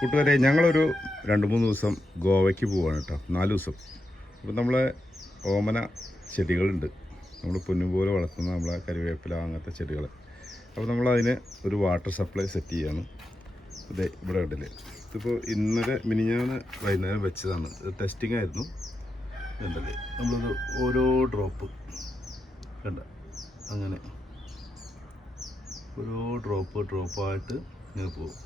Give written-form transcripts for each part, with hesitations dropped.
കൂട്ടുകാരെ, ഞങ്ങളൊരു 2-3 ദിവസം ഗോവയ്ക്ക് പോവാണ് കേട്ടോ. 4 ദിവസം. അപ്പോൾ നമ്മളെ ഓമന ചെടികളുണ്ട്, നമ്മൾ പൊന്നുപോലെ വളർത്തുന്ന നമ്മളെ കറിവേപ്പില അങ്ങനത്തെ ചെടികൾ. അപ്പോൾ നമ്മളതിന് ഒരു വാട്ടർ സപ്ലൈ സെറ്റ് ചെയ്യാണ്. അതെ, ഇവിടെ ഉണ്ടല്ലേ. ഇതിപ്പോൾ ഇന്നലെ മിനിഞ്ഞാന്ന് വൈകുന്നേരം വെച്ചതാണ്. ഇത് ടെസ്റ്റിംഗ് ആയിരുന്നു. ഉണ്ടല്ലേ, നമ്മളൊരു ഓരോ ഡ്രോപ്പ് കണ്ട, അങ്ങനെ ഓരോ ഡ്രോപ്പായിട്ട് ഇങ്ങനെ പോകും.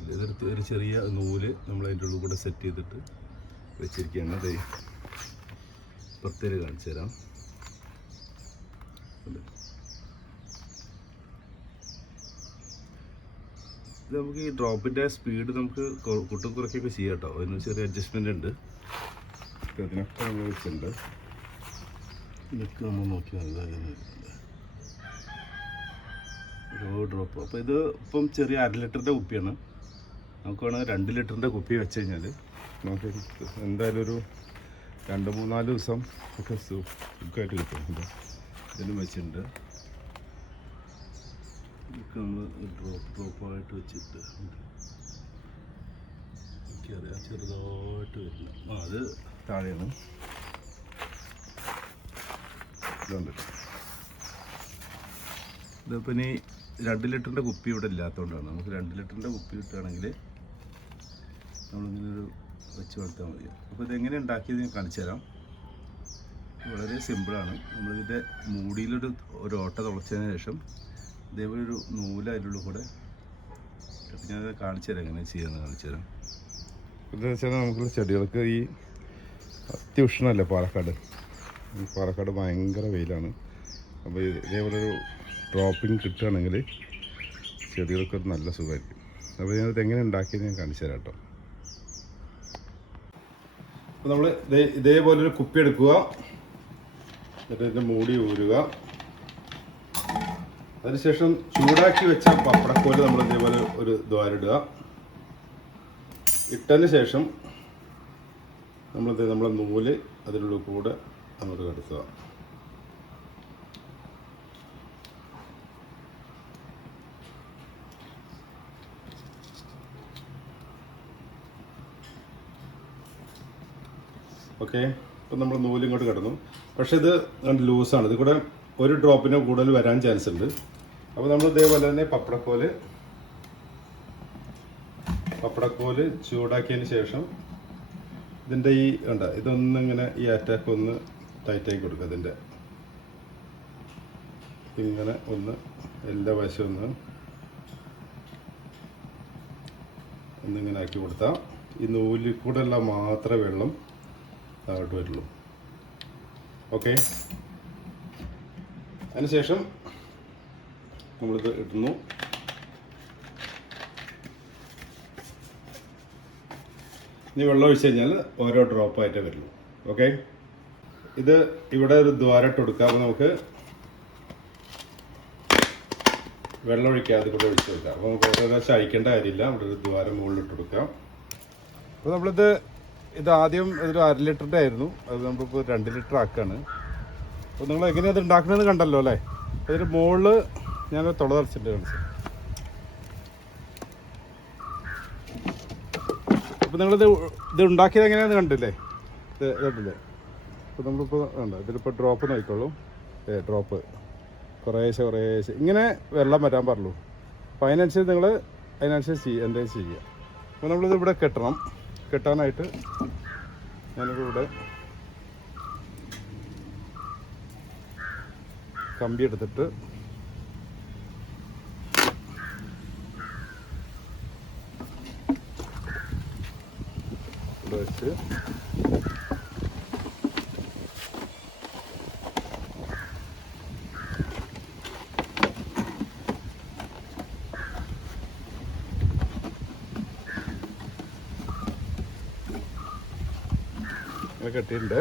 ഇതെടുത്ത് ഒരു ചെറിയ നൂല് നമ്മൾ അതിൻ്റെ ഉള്ളിൽ കൂടെ സെറ്റ് ചെയ്തിട്ട് വെച്ചിരിക്കുകയാണ്. അതെ, പ്രത്യേകം കാണിച്ചു തരാം. ഇത് നമുക്ക് ഈ ഡ്രോപ്പിൻ്റെ സ്പീഡ് നമുക്ക് കുട്ടും കുറയ്ക്കൊക്കെ ചെയ്യാം കേട്ടോ. അതിന് ചെറിയ അഡ്ജസ്റ്റ്മെൻ്റ് ഉണ്ട്. അതിനൊക്കെ നമ്മൾ വെച്ചിട്ടുണ്ട്. ഇതൊക്കെ നമ്മൾ നോക്കിയാൽ ഓരോ ഡ്രോപ്പ്. അപ്പോൾ ഇത് ഇപ്പം ചെറിയ 1/2 ലിറ്ററിൻ്റെ കുപ്പിയാണ്. നമുക്ക് വേണമെങ്കിൽ 2 ലിറ്ററിൻ്റെ കുപ്പി വെച്ച് കഴിഞ്ഞാൽ നമുക്ക് എന്തായാലും ഒരു 2-3-4 ദിവസം ഒക്കെ സുഖമായിട്ട് കിട്ടും. ഇതിലും വെച്ചിട്ടുണ്ട്. ഇതൊക്കെ നമ്മൾ ഡ്രോപ്പായിട്ട് വെച്ചിട്ട് എനിക്കറിയാം, ചെറുതായിട്ട് വരുന്നു. അത് താഴെയാണ്. ഇതുണ്ട്. ഇതിപ്പോൾ ഇനി 2 ലിറ്ററിൻ്റെ കുപ്പി ഇവിടെ ഇല്ലാത്തതുകൊണ്ടാണ്. നമുക്ക് 2 ലിറ്ററിൻ്റെ കുപ്പി കിട്ടുകയാണെങ്കിൽ നമ്മളിങ്ങനെ വെച്ച് കൊടുത്താൽ മതി. അപ്പോൾ ഇതെങ്ങനെ ഉണ്ടാക്കിയത് ഞാൻ കാണിച്ചു തരാം. വളരെ സിമ്പിളാണ്. നമ്മളിതിൻ്റെ മൂടിയിലൊരു ഓട്ട തുളച്ചതിന് ശേഷം ഇതേപോലെ ഒരു നൂല് അതിൻ്റെ കൂടെ ഞാനത് കാണിച്ചു തരാം, എങ്ങനെ ചെയ്യാമെന്ന് കാണിച്ചു തരാം. എന്താണെന്ന് വെച്ചാൽ നമുക്കുള്ള ചെടികൾക്ക് ഈ അത്യുഷ്ണമല്ലേ പാലക്കാട്. ഈ പാലക്കാട് ഭയങ്കര വെയിലാണ്. അപ്പോൾ ഇതേപോലെ ഒരു ഡ്രോപ്പിംഗ് കിട്ടുകയാണെങ്കിൽ ചെടികൾക്കൊരു നല്ല സുഖമായിരിക്കും. അപ്പോൾ ഞാനത് എങ്ങനെ ഉണ്ടാക്കിയത് ഞാൻ കാണിച്ചു തരാം കേട്ടോ. അപ്പോൾ നമ്മൾ ഇതേപോലൊരു കുപ്പി എടുക്കുക, എന്നിട്ട് ഇതിൻ്റെ മൂടി ഊരുക. അതിനുശേഷം ചൂടാക്കി വെച്ച പപ്പടക്കോല് നമ്മൾ ഇതേപോലെ ഒരു ദ്വാരിടുക. ഇട്ടതിന് ശേഷം നമ്മളെ നൂല് അതിനുള്ള കൂടെ അങ്ങോട്ട് കടത്തുക. ഓക്കെ, ഇപ്പം നമ്മൾ നൂല് ഇങ്ങോട്ട് കിടന്നു. പക്ഷേ ഇത് ലൂസാണ്. ഇത് കൂടെ ഒരു ഡ്രോപ്പിന് കൂടുതൽ വരാൻ ചാൻസ് ഉണ്ട്. അപ്പോൾ നമ്മൾ ഇതേപോലെ തന്നെ പപ്പടക്കോല് ചൂടാക്കിയതിന് ശേഷം ഇതിൻ്റെ ഈ ഇതൊന്നിങ്ങനെ ഈ അറ്റാക്ക് ഒന്ന് ടൈറ്റാക്കി കൊടുക്കുക. ഇതിൻ്റെ ഇങ്ങനെ ഒന്ന് എല്ലാ വശം ഒന്നിങ്ങനെ ആക്കി കൊടുത്താൽ ഈ നൂലിൽ കൂടെ ഉള്ള മാത്രമേ വെള്ളം താഴോട്ട് വരുള്ളൂ. ഓക്കെ, അതിനുശേഷം നമ്മളിത് ഇടുന്നു. ഇനി വെള്ളം ഒഴിച്ച് കഴിഞ്ഞാൽ ഓരോ ഡ്രോപ്പായിട്ടേ വരുള്ളൂ. ഓക്കെ, ഇത് ഇവിടെ ഒരു ദ്വാരട്ട് കൊടുക്കാം. അപ്പോൾ നമുക്ക് വെള്ളം ഒഴിക്കാതെ കൂടെ ഒഴിച്ച് കൊടുക്കാം. അപ്പോൾ നമുക്ക് ഓരോ പ്രാവശ്യം അഴിക്കേണ്ട കാര്യമില്ല. ഇവിടെ ഒരു ദ്വാരം മുകളിലിട്ട് കൊടുക്കാം. അപ്പോൾ ഇത് ആദ്യം ഒരു 1/2 ലിറ്ററിൻ്റെ ആയിരുന്നു. അത് നമ്മളിപ്പോൾ 2 ലിറ്റർ ആക്കുകയാണ്. അപ്പോൾ നിങ്ങൾ എങ്ങനെയാണ് അത് ഉണ്ടാക്കണമെന്ന് കണ്ടല്ലോ അല്ലേ. അതിന് മുകളിൽ ഞാൻ തുള തളിച്ചിട്ട് കാണിച്ചു. അപ്പോൾ നിങ്ങളിത് ഉണ്ടാക്കിയത് എങ്ങനെയാണെന്ന് കണ്ടില്ലേ. കണ്ടില്ലേ. അപ്പോൾ നമ്മളിപ്പോൾ ഇതിലിപ്പോൾ ഡ്രോപ്പ് നോക്കിക്കോളൂ. ഡ്രോപ്പ് കുറേശ്ശെ ഇങ്ങനെ വെള്ളം വരാൻ പാടുള്ളൂ. അപ്പോൾ അതിനനുസരിച്ച് നിങ്ങൾ എന്തെങ്കിലും ചെയ്യുക. അപ്പോൾ നമ്മളിത് ഇവിടെ കെട്ടാനായിട്ട് ഞാനിവിടെ കമ്പി എടുത്തിട്ട് ഇവിടെ വെച്ച് കെട്ടിയിട്ടുണ്ട്.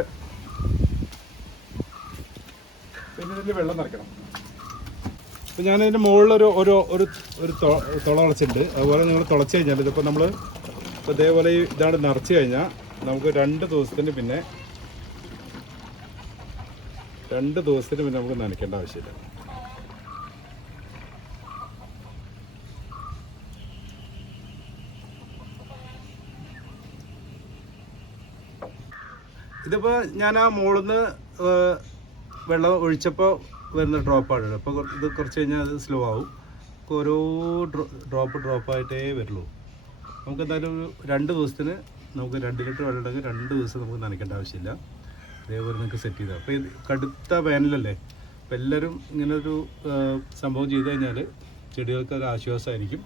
പിന്നെ ഇതിൽ വെള്ളം നിറയ്ക്കണം. അപ്പോൾ ഞാനതിൻ്റെ മുകളിലൊരു തുള തുളച്ചിട്ടുണ്ട്. അതുപോലെ നിങ്ങൾ തുളച്ച് കഴിഞ്ഞാൽ ഇതിപ്പോൾ നമ്മൾ ഇതേപോലെ ഇതാണ് നിറച്ച് കഴിഞ്ഞാൽ നമുക്ക് 2 ദിവസത്തിന് പിന്നെ നമുക്ക് നനയ്ക്കേണ്ട ആവശ്യമില്ല. ഇതിപ്പോൾ ഞാൻ ആ മുകളിൽ നിന്ന് വെള്ളം ഒഴിച്ചപ്പോൾ വരുന്ന ഡ്രോപ്പാണ്. അപ്പോൾ ഇത് കുറച്ച് കഴിഞ്ഞാൽ അത് സ്ലോ ആവും. ഓരോ ഡ്രോപ്പായിട്ടേ വരുള്ളൂ. നമുക്ക് എന്തായാലും ഒരു 2 ദിവസത്തിന് നമുക്ക് 2 ലിറ്റർ വെള്ളം ഉണ്ടെങ്കിൽ 2 ദിവസം നമുക്ക് നനയ്ക്കേണ്ട ആവശ്യമില്ല. അതേപോലെ നിങ്ങൾക്ക് സെറ്റ് ചെയ്താൽ. അപ്പോൾ ഇത് കടുത്ത വേനലല്ലേ, അപ്പോൾ എല്ലാവരും ഇങ്ങനൊരു സംഭവം ചെയ്ത് കഴിഞ്ഞാൽ ചെടികൾക്ക് ഒരു ആശ്വാസമായിരിക്കും.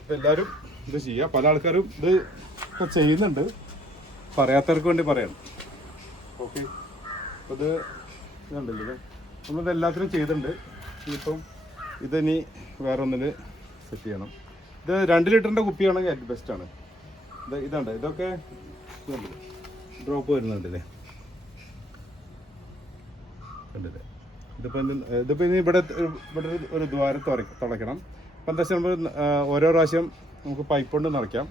അപ്പോൾ എല്ലാവരും ഇത് ചെയ്യുക. പല ആൾക്കാരും ഇത് ഇപ്പോൾ ചെയ്യുന്നുണ്ട്, പറയാത്തവർക്ക് വേണ്ടി പറയണം. ഓക്കെ, അപ്പോൾ ഇത് ഇതുണ്ടല്ലോ, നമ്മളിത് എല്ലാത്തിനും ചെയ്തിട്ടുണ്ട്. ഇനിയിപ്പം ഇതിനി വേറെ ഒന്നിൽ സെറ്റ് ചെയ്യണം. ഇത് 2 ലിറ്ററിൻ്റെ കുപ്പിയാണെങ്കിൽ ഏറ്റവും ബെസ്റ്റാണ്. ഇതുണ്ട്, ഇതൊക്കെ ഇതുണ്ട്, ഡ്രോപ്പ് വരുന്നുണ്ടല്ലേ, കണ്ടില്ലേ. ഇതിപ്പോൾ ഇനി ഇവിടെ ഒരു ദ്വാരം തുളയ്ക്കണം. അപ്പം എന്താ വെച്ചാൽ നമ്മൾ ഓരോ പ്രാവശ്യം നമുക്ക് പൈപ്പ് കൊണ്ട് നിറയ്ക്കാം,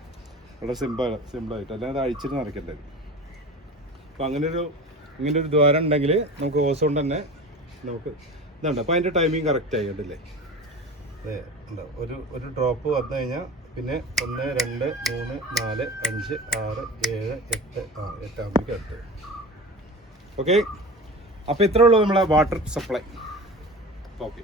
വളരെ സിമ്പിളായിട്ട്, അല്ലാതെ അഴിച്ചിട്ട് നിറയ്ക്കേണ്ടത്. അപ്പോൾ ഇങ്ങനെ ഒരു ദ്വാരം ഉണ്ടെങ്കിൽ നമുക്ക് ഓസ് കൊണ്ട് തന്നെ നമുക്ക് ഇതുണ്ട്. അപ്പോൾ അതിൻ്റെ ടൈമിങ് കറക്റ്റ് ആയി, കണ്ടില്ലേ. അതെ, ഉണ്ടോ, ഒരു ഡ്രോപ്പ് വന്നു കഴിഞ്ഞാൽ പിന്നെ 1 2 3 4 5 6 7 8 ആകുമ്പോഴേക്കും അടുത്ത്. ഓക്കെ, അപ്പോൾ ഇത്രേ ഉള്ളൂ നമ്മളെ വാട്ടർ സപ്ലൈ. ഓക്കെ.